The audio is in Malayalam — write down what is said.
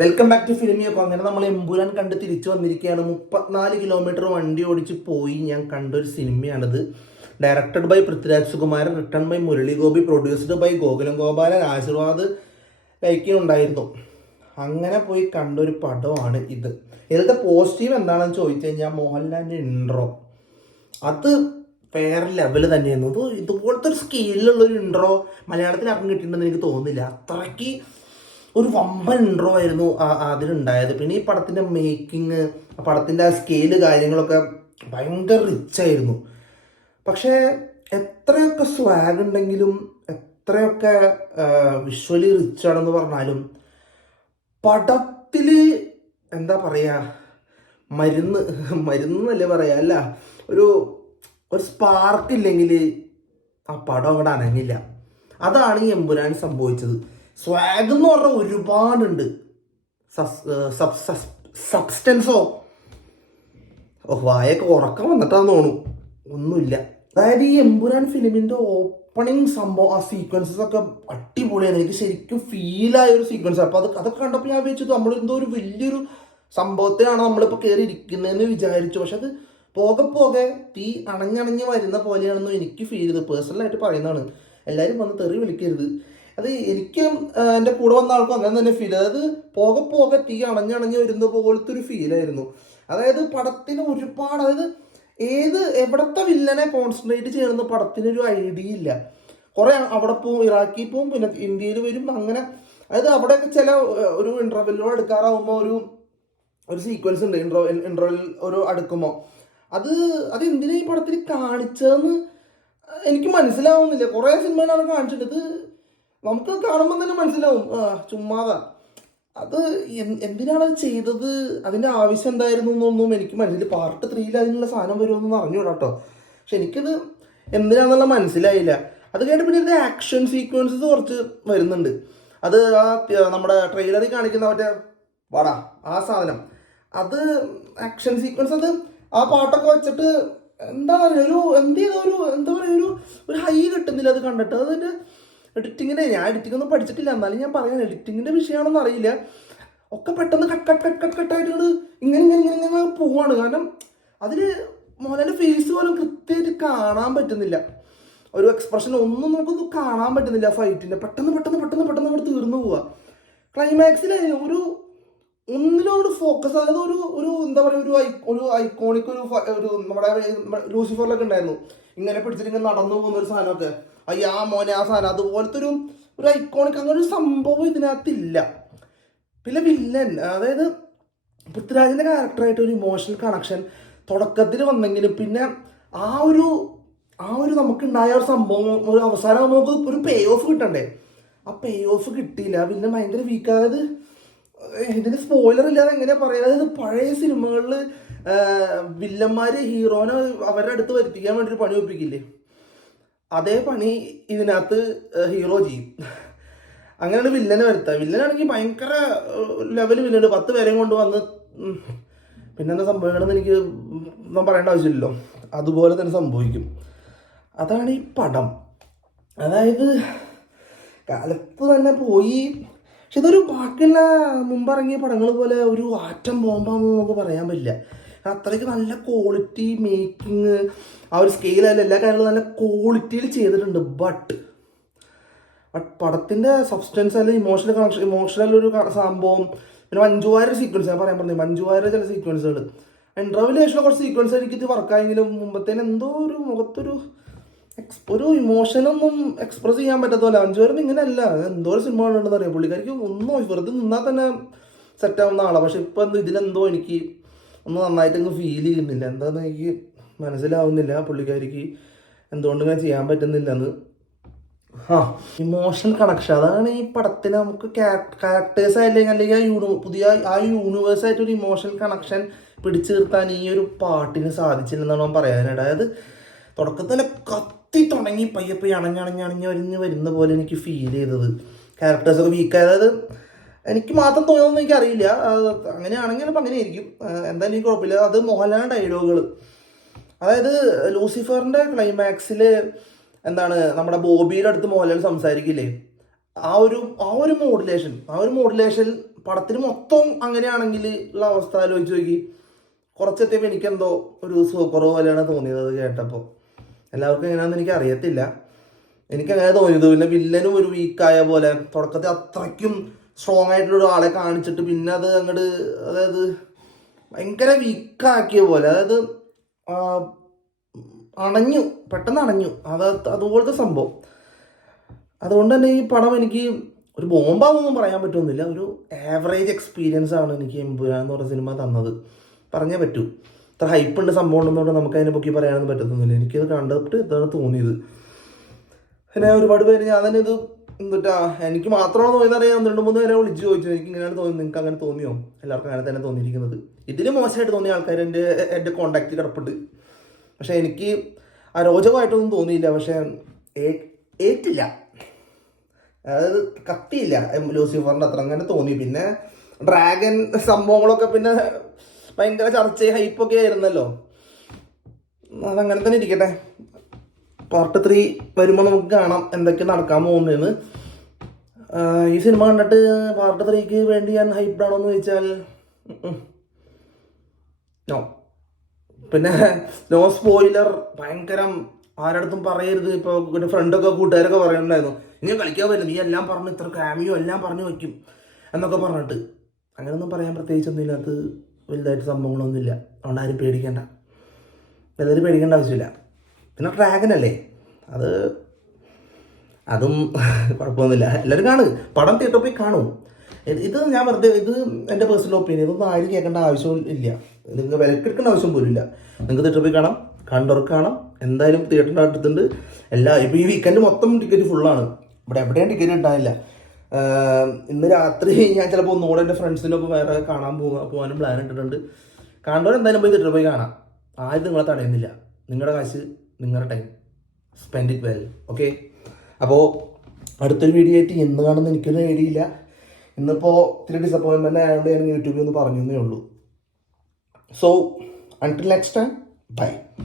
Welcome back to ഫിലിമിയൊക്കെ. അങ്ങനെ നമ്മൾ എമ്പുരാൻ കണ്ട് തിരിച്ചു വന്നിരിക്കുകയാണ്. 34 കിലോമീറ്റർ വണ്ടി ഓടിച്ച് പോയി ഞാൻ കണ്ടൊരു സിനിമയാണിത്. Directed by Prithviraj Sukumaran, written by Murali Gopi, produced by Gokulam Gopalan, Aashirvad ലൈക്കുണ്ടായിരുന്നു. അങ്ങനെ പോയി കണ്ടൊരു പടമാണ് ഇത്. ഇതിലത്തെ പോസിറ്റീവ് എന്താണെന്ന് ചോദിച്ചു കഴിഞ്ഞാൽ മോഹൻലാലിൻ്റെ ഇൻട്രോ അത് വേറെ ലെവൽ തന്നെയായിരുന്നു. ഇതുപോലത്തെ ഒരു സ്കെയിലുള്ളൊരു ഇൻട്രോ മലയാളത്തിൽ ആർക്കും കിട്ടിയിട്ടുണ്ടെന്ന് എനിക്ക് തോന്നുന്നില്ല. അത്രയ്ക്ക് ഒരു വമ്പൻ ഇൻട്രോ ആയിരുന്നു അതിലുണ്ടായത്. പിന്നെ ഈ പടത്തിൻ്റെ മേക്കിങ്, പടത്തിൻ്റെ ആ സ്കെയില് കാര്യങ്ങളൊക്കെ ഭയങ്കര റിച്ചായിരുന്നു. പക്ഷേ എത്രയൊക്കെ സ്വാഗ് ഉണ്ടെങ്കിലും എത്രയൊക്കെ വിഷ്വലി റിച്ചാണെന്ന് പറഞ്ഞാലും പടത്തിൽ എന്താ പറയുക, മരുന്നല്ലേ പറയുക, അല്ല, ഒരു സ്പാർക്ക് ഇല്ലെങ്കിൽ ആ പടം അവിടെ അനങ്ങില്ല. അതാണ് ഈ എമ്പുരാൻ സംഭവിച്ചത്. സ്വാഗ് എന്ന് പറഞ്ഞാൽ ഒരുപാടുണ്ട്. സബ്സ്റ്റൻസോ വായൊക്കെ ഉറക്കം വന്നിട്ടാന്ന് തോന്നും, ഒന്നുമില്ല. അതായത് ഈ എമ്പുരാൻ ഫിലിമിൻ്റെ ഓപ്പണിങ് സംഭവം, ആ സീക്വൻസസ് ഒക്കെ അടിപൊളിയാണ്. എനിക്ക് ശരിക്കും ഫീലായ ഒരു സീക്വൻസ്. അപ്പോൾ അതൊക്കെ കണ്ടപ്പോൾ ഞാൻ വിചാരിച്ചത് നമ്മളെന്തോ ഒരു വലിയൊരു സംഭവത്തിലാണ് നമ്മളിപ്പോൾ കയറി ഇരിക്കുന്നതെന്ന് വിചാരിച്ചു. പക്ഷെ അത് പോകെ പോകെ തീ അണഞ്ഞണഞ്ഞ് വരുന്ന പോലെയാണെന്ന് എനിക്ക് ഫീൽ ചെയ്ത്. പേഴ്സണലായിട്ട് പറയുന്നതാണ്, എല്ലാവരും വന്ന് തെറി വിളിക്കരുത്. അത് എനിക്കും എൻ്റെ കൂടെ വന്ന ആൾക്കും അങ്ങനെ തന്നെ ഫീൽ. അതായത് പോകെ പോകെ തീ അണഞ്ഞണഞ്ഞ് വരുന്ന പോലത്തെ ഒരു ഫീലായിരുന്നു. അതായത് പടത്തിന് ഒരുപാട്, അതായത് എവിടത്തെ വില്ലനെ കോൺസെൻട്രേറ്റ് ചെയ്യണമെന്ന് പടത്തിനൊരു ഐഡിയ ഇല്ല. കുറേ അവിടെ പോവും, ഇറാഖിൽ പോവും, പിന്നെ ഇന്ത്യയിൽ വരും, അങ്ങനെ. അതായത് അവിടെയൊക്കെ ചില ഒരു ഇൻ്റർവെല്ലോ എടുക്കാറാവുമ്പോൾ ഒരു സീക്വൻസ് ഉണ്ട്. ഇൻ്റർവെൽ ഒരു അടുക്കുമ്പോൾ അത് എന്തിനാ ഈ പടത്തിൽ കാണിച്ചതെന്ന് എനിക്ക് മനസ്സിലാവുന്നില്ല. കുറേ സിനിമകളാണ് കാണിച്ചിട്ട് നമുക്ക് കാണുമ്പോൾ തന്നെ മനസ്സിലാവും ചുമ്മാതാ. അത് എന്തിനാണത് ചെയ്തത്, അതിൻ്റെ ആവശ്യം എന്തായിരുന്നു എന്നൊന്നും എനിക്ക് മനസ്സിലായി. പാർട്ട് 3 അതിനുള്ള സാധനം വരുമെന്നൊന്നും അറിഞ്ഞൂടാ കേട്ടോ. പക്ഷെ എനിക്കത് എന്തിനാന്നുള്ള മനസ്സിലായില്ല. അത് കഴിഞ്ഞിട്ട് പിന്നെ ഇതിൻ്റെ ആക്ഷൻ സീക്വൻസസ് കുറച്ച് വരുന്നുണ്ട്. അത് നമ്മുടെ ട്രെയിലറിൽ കാണിക്കുന്ന മറ്റേ വാടാ ആ സാധനം, അത് ആക്ഷൻ സീക്വൻസ്, അത് ആ പാട്ടൊക്കെ വെച്ചിട്ട് എന്താ പറയുക, എന്താ പറയുക, ഒരു ഹൈ കിട്ടുന്നില്ല അത് കണ്ടിട്ട്. അതിൻ്റെ ഞാൻ എഡിറ്റിംഗ് ഒന്നും പഠിച്ചിട്ടില്ല, എന്നാലും ഞാൻ പറയാൻ എഡിറ്റിങ്ങിൻ്റെ വിഷയമാണെന്ന് അറിയില്ല. ഒക്കെ പെട്ടെന്ന് കട്ടായിട്ട് ഇങ്ങനെ പോവാണ്. കാരണം അതിൽ മോഹൻലാലിൻ്റെ ഫേസ് പോലും കൃത്യമായിട്ട് കാണാൻ പറ്റുന്നില്ല. ഒരു എക്സ്പ്രഷൻ ഒന്നും നമുക്കൊന്നും കാണാൻ പറ്റുന്നില്ല. ഫൈറ്റിൻ്റെ പെട്ടെന്ന് അവിടെ തീർന്നു പോവുക. ക്ലൈമാക്സിൽ ഒന്നിനോട് ഫോക്കസ്, അതായത് ഒരു എന്താ പറയുക, ഒരു ഐക്കോണിക് ഒരു നമ്മുടെ ലൂസിഫറിലൊക്കെ ഉണ്ടായിരുന്നു, ഇങ്ങനെ പിടിച്ചിട്ട് ഇങ്ങനെ നടന്നു പോകുന്ന ഒരു സാധനമൊക്കെ, അയ്യാ മോനെ ആ സാധനം, അതുപോലത്തെ ഒരു ഐക്കോണിക് അങ്ങനെ ഒരു സംഭവം ഇതിനകത്തില്ല. പിന്നെ വില്ലൻ, അതായത് പൃഥ്വിരാജിൻ്റെ ക്യാരക്ടറായിട്ട് ഒരു ഇമോഷണൽ കണക്ഷൻ തുടക്കത്തിൽ വന്നെങ്കിലും പിന്നെ ആ ഒരു നമുക്കുണ്ടായ ഒരു സംഭവം ഒരു അവസാനം നമുക്ക് ഒരു പേ ഓഫ് കിട്ടണ്ടേ, ആ പേ ഓഫ് കിട്ടിയില്ല. പിന്നെ ഭയങ്കര വീക്ക്. അതായത് ഇതിന് സ്പോയിലർ ഇല്ലാതെ എങ്ങനെയാ പറയുക, അതായത് പഴയ സിനിമകളിൽ വില്ലന്മാർ ഹീറോനെ അവരുടെ അടുത്ത് വരുത്തിക്കാൻ വേണ്ടി ഒരു പണി ഒപ്പിക്കില്ലേ, അതേ പണി ഇതിനകത്ത് ഹീറോ ചെയ്യും. അങ്ങനെയാണ് വില്ലനെ വരുത്തുക. വില്ലനാണെങ്കിൽ ഭയങ്കര ലെവൽ വില്ലനുണ്ട്, 10 പേരെയും കൊണ്ട് വന്ന് പിന്നെന്താ സംഭവിക്കണമെന്ന് എനിക്ക് പറയേണ്ട ആവശ്യമില്ലല്ലോ, അതുപോലെ തന്നെ സംഭവിക്കും. അതാണ് ഈ പടം. അതായത് കാലത്ത് തന്നെ പോയി. പക്ഷെ ഇതൊരു ബാക്കിയുള്ള മുമ്പിറങ്ങിയ പടങ്ങൾ പോലെ ഒരു ആറ്റം ബോംബാണെന്ന് നമുക്ക് പറയാൻ പറ്റില്ല. അത്രയ്ക്ക് നല്ല ക്വാളിറ്റി മേക്കിങ്, ആ ഒരു സ്കെയിലായാലും എല്ലാ കാര്യങ്ങളും നല്ല ക്വാളിറ്റിയിൽ ചെയ്തിട്ടുണ്ട്. ബട്ട് പടത്തിൻ്റെ സബ്സ്റ്റൻസ് അല്ലെങ്കിൽ ഇമോഷണൽ കണക്ഷൻ, ഇമോഷണൽ ഒരു സംഭവം, പിന്നെ മഞ്ജു വാര്യർ സീക്വൻസ് ഞാൻ പറയാൻ പറഞ്ഞു. മഞ്ജു വാര്യർ ചില സീക്വൻസുകൾ, ഇൻ്റർവ്യൂവിന് ശേഷം കുറച്ച് സീക്വൻസ് എനിക്കിത് വർക്കായെങ്കിലും മുമ്പത്തേന് എന്തോ ഒരു മുഖത്തൊരു ഇമോഷനൊന്നും എക്സ്പ്രസ് ചെയ്യാൻ പറ്റാത്തതല്ല. മഞ്ജു വാര്യർ ഇങ്ങനെയല്ല, എന്തോ ഒരു സിനിമ ഉണ്ടെന്ന് അറിയാം. പുള്ളിക്കാരിക്ക് ഒന്നും വെറുതെ നിന്നാൽ തന്നെ സെറ്റാവുന്ന ആളാണ്. പക്ഷെ ഇപ്പം ഇതിലെന്തോ എനിക്ക് ഒന്നും നന്നായിട്ടൊന്നും ഫീൽ ചെയ്യുന്നില്ല. എന്താണെന്ന് എനിക്ക് മനസ്സിലാവുന്നില്ല. പുള്ളിക്കാരിക്ക് എന്തുകൊണ്ട് ഇങ്ങനെ ചെയ്യാൻ പറ്റുന്നില്ലെന്ന്. ഇമോഷണൽ കണക്ഷൻ, അതാണ് ഈ പടത്തിന് നമുക്ക് ക്യാരക്ടേഴ്സ് അല്ലെങ്കിൽ ആ യൂണിവേഴ്സായിട്ട് ഒരു ഇമോഷണൽ കണക്ഷൻ പിടിച്ചു നിർത്താൻ ഈ ഒരു പാട്ടിന് സാധിച്ചില്ലെന്നാണ് ഞാൻ പറയാനായിട്ട്. അതായത് തുടക്കത്തിൽ കത്തി തുടങ്ങി പയ്യെ അണഞ്ഞ് വരുന്ന പോലെ എനിക്ക് ഫീൽ ചെയ്തത്. ക്യാരക്ടേഴ്സൊക്കെ വീക്കായി, അതായത് എനിക്ക് മാത്രം തോന്നുമെന്ന് എനിക്കറിയില്ല. അങ്ങനെയാണെങ്കിൽ അപ്പം അങ്ങനെ ആയിരിക്കും, എന്തായാലും എനിക്ക് കുഴപ്പമില്ല. അത് മോഹൻലാലിൻ്റെ ഡയലോഗുകൾ, അതായത് ലൂസിഫറിൻ്റെ ക്ലൈമാക്സിൽ എന്താണ് നമ്മുടെ ബോബിയുടെ അടുത്ത് മോഹൻലാൽ സംസാരിക്കില്ലേ, ആ ഒരു മോഡുലേഷൻ പടത്തിൽ മൊത്തം അങ്ങനെയാണെങ്കിൽ ഉള്ള അവസ്ഥ ആലോചിച്ച് നോക്കി. കുറച്ചെത്തിയപ്പോൾ എനിക്കെന്തോ ഒരു സുഖക്കുറവ് പോലെയാണ് തോന്നിയത് അത് കേട്ടപ്പോൾ. എല്ലാവർക്കും എങ്ങനെയാണെന്ന് എനിക്ക് അറിയത്തില്ല, എനിക്കങ്ങനെ തോന്നിയത്. പിന്നെ വില്ലനും ഒരു വീക്കായ പോലെ, തുടക്കത്തിൽ അത്രയ്ക്കും സ്ട്രോങ് ആയിട്ടുള്ള ഒരാളെ കാണിച്ചിട്ട് പിന്നെ അത് അങ്ങോട്ട്, അതായത് ഭയങ്കര വീക്കാക്കിയ പോലെ, അതായത് അണഞ്ഞു, പെട്ടെന്ന് അണഞ്ഞു, അതുപോലത്തെ സംഭവം. അതുകൊണ്ട് തന്നെ ഈ പടം എനിക്ക് ഒരു ബോംബാവൊന്നും പറയാൻ പറ്റുമെന്നില്ല, ഒരു ആവറേജ് എക്സ്പീരിയൻസ് ആണ് എനിക്ക് എമ്പുരാൻ എന്ന് പറഞ്ഞ സിനിമ തന്നത്, പറഞ്ഞേ പറ്റൂ. ഇത്ര ഹൈപ്പുണ്ട് സംഭവം ഉണ്ടെന്നുകൊണ്ട് നമുക്ക് അതിനെ പൊക്കി പറയാനൊന്നും പറ്റത്തൊന്നുമില്ല. എനിക്കത് കണ്ടിട്ട് ഇതാണ് തോന്നിയത്. പിന്നെ ഒരുപാട് പേര് ഞാൻ തന്നെ ഇത് എന്നിട്ടാ എനിക്ക് മാത്രമാണ് തോന്നിയെന്നറിയാം, 2-3 പേരെ വിളിച്ച് ചോദിച്ചു എനിക്ക് ഇങ്ങനെയാണ് തോന്നുന്നത്, നിങ്ങൾക്ക് അങ്ങനെ തോന്നിയോ? എല്ലാവർക്കും അങ്ങനെ തന്നെ തോന്നിയിരിക്കുന്നത്. ഇതിൽ മോശമായിട്ട് തോന്നിയ ആൾക്കാർ എൻ്റെ കോണ്ടാക്ട് കിടപ്പുണ്ട്. പക്ഷെ എനിക്ക് അരോചകമായിട്ടൊന്നും തോന്നിയില്ല, പക്ഷെ ഏറ്റില്ല, അതായത് കത്തിയില്ല ലൂസിഫറിൻ്റെ അത്ര, അങ്ങനെ തോന്നി. പിന്നെ ഡ്രാഗൺ സംഭവങ്ങളൊക്കെ പിന്നെ ഭയങ്കര ചർച്ച ഹൈപ്പൊക്കെ ആയിരുന്നല്ലോ, അതങ്ങനെ തന്നെ ഇരിക്കട്ടെ. പാർട്ട് 3 വരുമ്പോൾ നമുക്ക് കാണാം എന്തൊക്കെ നടക്കാൻ പോകുന്നതെന്ന്. ഈ സിനിമ കണ്ടിട്ട് പാർട്ട് 3ക്ക് വേണ്ടി ഞാൻ ഹൈപ്ഡ് ആണോ എന്ന് ചോദിച്ചാൽ നോ. പിന്നെ നോ സ്പോയിലർ, ഭയങ്കരം ആരടുത്തും പറയരുത്. ഇപ്പോൾ ഫ്രണ്ടൊക്കെ കൂട്ടുകാരൊക്കെ പറയുന്നുണ്ടായിരുന്നു, ഇനി കളിക്കാൻ പറ്റില്ല, നീ എല്ലാം പറഞ്ഞു, ഇത്ര ക്യാമിയോ എല്ലാം പറഞ്ഞു വയ്ക്കും എന്നൊക്കെ പറഞ്ഞിട്ട്. അങ്ങനെയൊന്നും പറയാൻ പ്രത്യേകിച്ചൊന്നും ഇല്ലാത്ത വലുതായിട്ട് സംഭവങ്ങളൊന്നുമില്ല. അതുകൊണ്ട് ആരും പേടിക്കേണ്ട, എല്ലാവരും പേടിക്കേണ്ട ആവശ്യമില്ല. പിന്നെ ഡ്രാഗൻ അല്ലേ, അതും കുഴപ്പമൊന്നുമില്ല. എല്ലാവരും കാണും, പടം തിയേറ്ററിൽ പോയി കാണും. ഇത് ഞാൻ വെറുതെ, ഇത് എൻ്റെ പേഴ്സണൽ ഒപ്പീനിയൻ, ഇതൊന്നും ആരും കേൾക്കേണ്ട ആവശ്യവും ഇല്ല, നിങ്ങൾക്ക് വിലക്കെടുക്കേണ്ട ആവശ്യം പോലും ഇല്ല. നിങ്ങൾക്ക് തിയേറ്ററിൽ പോയി കാണാം, കണ്ടവർക്ക് കാണാം. എന്തായാലും തിയേറ്ററിൻ്റെ അടുത്തുണ്ട് ഇപ്പോൾ ഈ വീക്കെൻഡ് മൊത്തം ടിക്കറ്റ് ഫുള്ളാണ്, ഇവിടെ എവിടെയും ടിക്കറ്റ് ഉണ്ടായില്ല. ഇന്ന് രാത്രി ഞാൻ ചിലപ്പോൾ ഒന്നുകൂടെ എൻ്റെ ഫ്രണ്ട്സിനൊപ്പം വേറെ കാണാൻ പോകാനും പ്ലാൻ ഇട്ടിട്ടുണ്ട്. കാണുന്നവരെന്തായാലും പോയി തിയേറ്ററിൽ പോയി കാണാം, ആരും നിങ്ങളെ തടയുന്നില്ല. നിങ്ങളുടെ കാശ്, നിങ്ങളുടെ time, spend it well. Okay, അപ്പോൾ അടുത്തൊരു വീഡിയോ ആയിട്ട് എന്ന് കാണുമെന്ന് എനിക്കൊരു ഐഡിയ ഇല്ല. ഇന്നിപ്പോൾ ഇത്തിരി ഡിസപ്പോയിൻമെൻ്റ് ആയതുകൊണ്ട് ഞാൻ യൂട്യൂബിൽ ഒന്ന് പറഞ്ഞേ ഉള്ളൂ. So until next time, by.